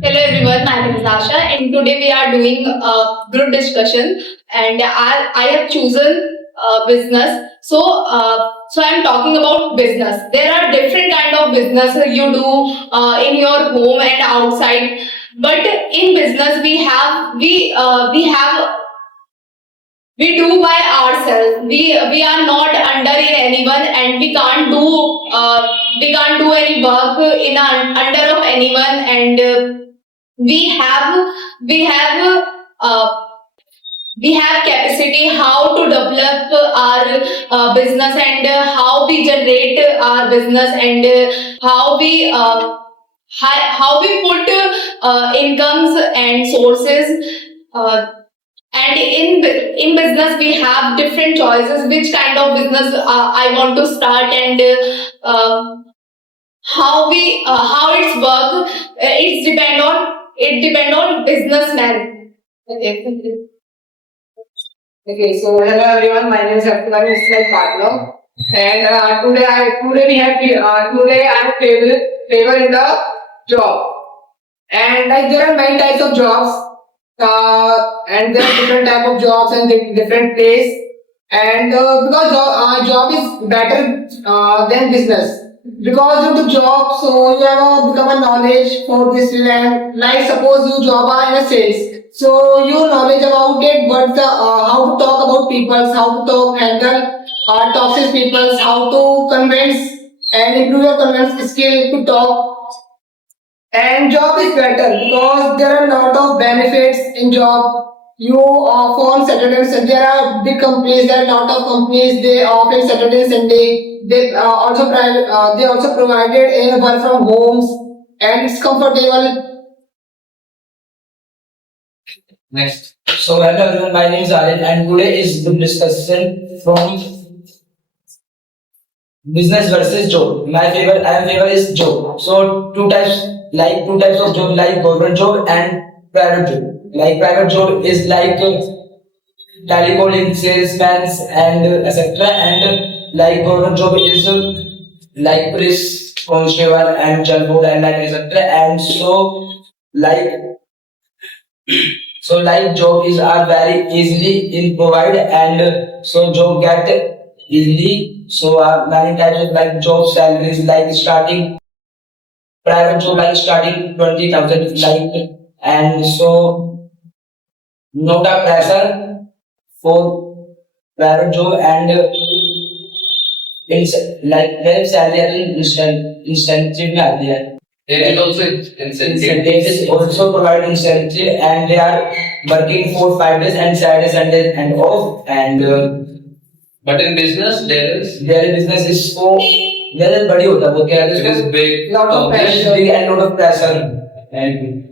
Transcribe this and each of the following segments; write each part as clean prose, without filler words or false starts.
Hello everyone, my name is Asha and today we are doing a group discussion and I have chosen business. So I'm talking about business. There are different kind of business you do in your home and outside. But in business we do by ourselves. We are not under in anyone and we can't do any work under of anyone and we have we have uh, we have capacity how to develop our business and how we generate our business and how we put incomes and sources and in business we have different choices which kind of business I want to start and how it's work. It depend on businessman. Okay. Okay, so hello everyone. My name is Abdullah. This is my partner, and today I have favor in the job, and like there are many types of jobs, and there are different type of jobs and different place, and because job is better than business. Because of the job, so you have become a knowledge for this land. Like suppose you job are in a sales, so you knowledge about it, but how to talk about people, how to talk handle toxic people, how to convince and improve your convince skill to talk. And job is better because there are a lot of benefits in job. You off on Saturday and Sunday. There are big companies. There are a lot of companies. They off on Saturday and Sunday. They also private. They also provided in work from homes and it's comfortable. Next. So hello everyone, my name is Aryan and today is the discussion from business versus job. I am favor is job. So two types of job like government job and private job. Like private job is like telecalling, salesmen and etc. And like government job is like police constable and judge and like etc. And like like job is are very easily in provide and job get easily. So many types of like job salaries like starting private job like starting 20,000 like and not a pressure for private job and like their salary incentive में आती है. There is also incentive. They is also provide incentive and they are working for 5 days and Saturday, Sunday and off and But in business, their business is so very बड़ी होता है वो क्या it is big. Lot of pressure. big and lot of pressure and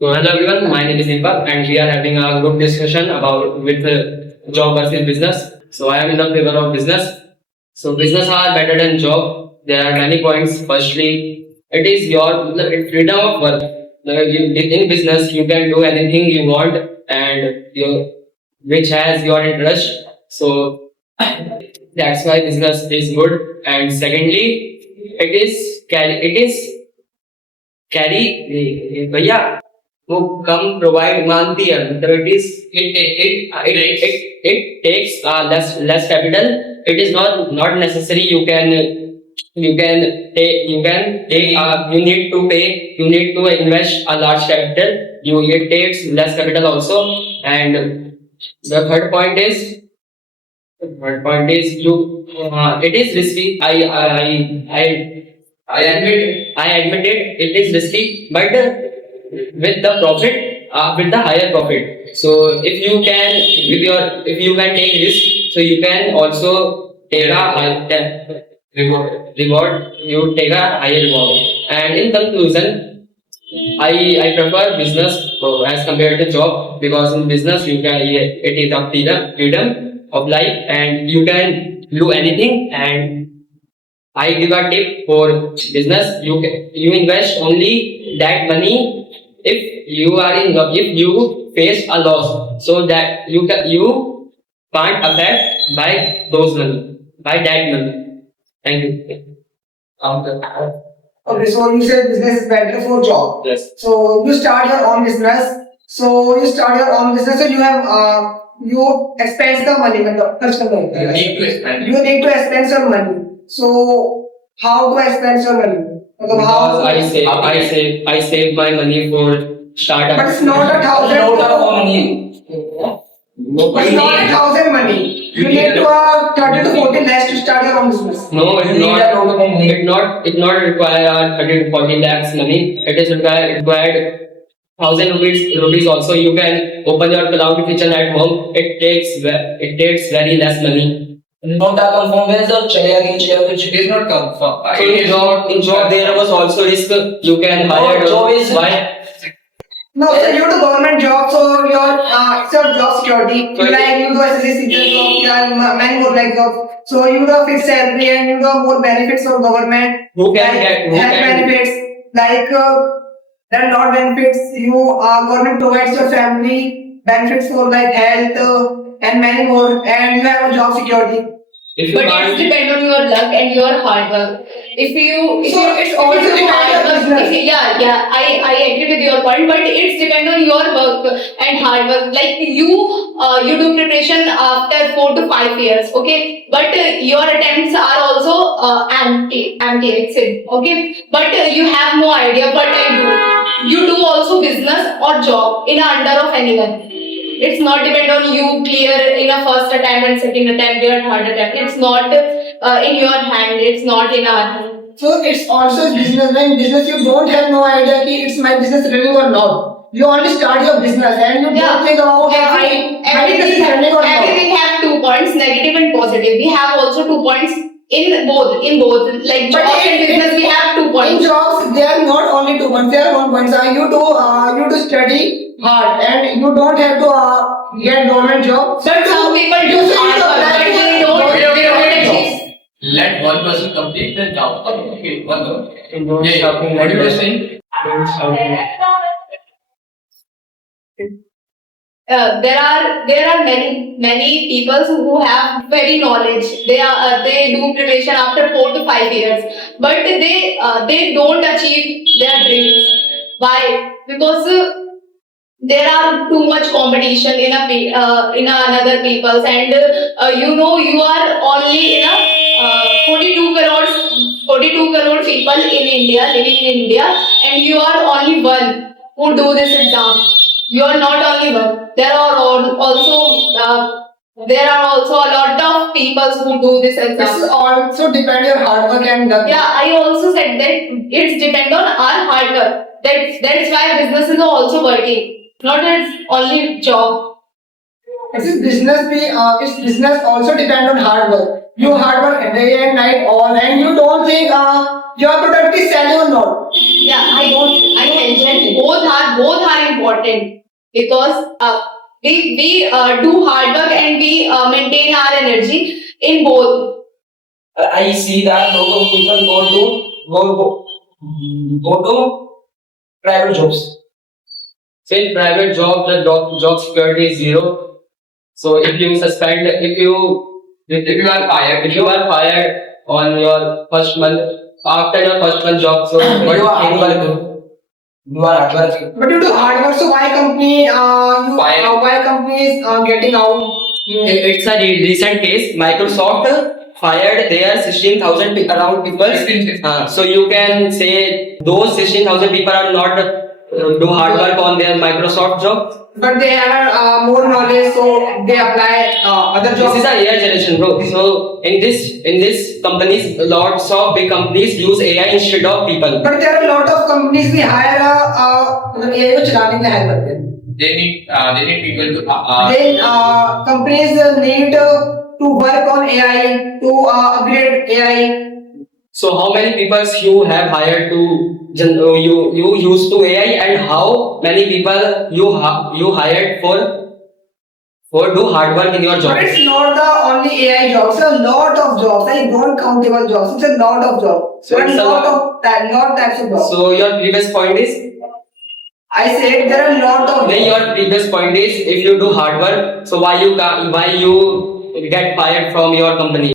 So hello everyone, my name is Deepak and we are having a good discussion about with job versus business. So I am in the favor of business. So business are better than job. There are many points. Firstly, it is your freedom of work. In business, you can do anything you want and which has your interest. So that's why business is good. And secondly, it is carry भैया वो कम provide मांगती है मतलब it takes less capital. It is not necessary you need to invest a large capital. It takes less capital also. And the third point is you it is risky. I admit it is risky, but with the profit, with the higher profit. So if you can take risk, so you can also take a high reward. You take a higher reward. And in conclusion, I prefer business as compared to job because in business it is a freedom of life and you can do anything. And I give a tip for business. You invest only that money if you face a loss, so that you can't affect by that money. Thank you. Okay, so you say business is better for job. Yes. So you start your own business. So you start your own business. So you have you expense the money. You need to expand. You need to expense your money. So how to expense your money? Because How? I save my money for startup. But it's not a thousand. Not our money. But it's not a thousand money. You need to 30 to 40 lakhs to start your own business. No, it's You need a lot of not. money. It not require 30 to 40 lakhs money. It is required 1,000 rupees also. You can open your cloud kitchen at home. It takes very less money. Not a confirm where the chair which It is not confirmed. So in job there was also risk. You can hire. job is- Why? No, so you do government job, so your it's your job security. You like you do SSC job, you are many more like jobs. So you do a fixed salary and you do more benefits of government. Who can like get? Who health can? benefits like there are not benefits. You government provides your family benefits for like health and many more, and you have a job security. If you But it's can't. depend on your luck and your hard work. If you So it's also if you do depend on hard work, business. I agree with your point, but it's depend on your work and hard work. Like you do preparation after 4 to 5 years, okay? But your attempts are also exit, okay? But you have no idea what I do. You do also business or job in under of anyone. It's not depend on you clear in a first attempt and second attempt or third attempt. It's not in your hand. It's not in our hand. So it's also business. When business you don't have no idea कि it's my business running or not. You only start your business and you don't think about my business is running or not. Everything have 2 points, negative and positive. We have also 2 points in both. Like But job and in- business, we have 2 In points. jobs, there are not only 2 points. There are 1 point. You do study hard, and you don't have to get government job. But some people do You hard work, but they don't achieve. Let one person complete the job. Okay, one more. Don't Yeah, stop me what like you were that. saying? Don't stop me. There are many people who have very knowledge. They do preparation after 4 to 5 years, but they don't achieve their dreams. Why? Because there are too much competition in another people's, and you are only in a 42 crore people in India living in India, and you are only one who do this exam. You are not only one. There are also a lot of people who do this This exam. is also depend your hard work and luck. Yeah, I also said that it's depend on our hard work. That's why business is also working, not as only job. It's business also depend on hard work. You hard work day and night all, and you don't think your product is selling or not. Yeah, I mentioned both are important because we do hard work and we maintain our energy in both. I see that lot of people go to private jobs. So in private job, the job security is zero. So if you are fired on your first month, after your first month job, so what You do are you think? hardworking. You are hardworking. But you do hard work, so why company is getting out? It's a recent case. Microsoft fired their 16,000 around people. 16,000. So you can say those 16,000 people are not do hard work on their Microsoft job. But they have more knowledge, so they apply other This jobs. is a AI generation, bro. So in this companies, lots of big companies use AI instead of people. But there are a lot of companies we hire AI को चलाने के लिए hire करते हैं. They need people to. Then companies need to work on AI to upgrade AI. So how many people you have hired to you used to AI, and how many people you hired for do hard work in your job? But it's not the only AI jobs. It's a lot of jobs. I don't countable jobs. It's a lot of jobs. So But it's a lot lot. of types of jobs. So your previous point is, I said there are a lot of. then your previous point is, if you do hard work, so why you get fired from your company?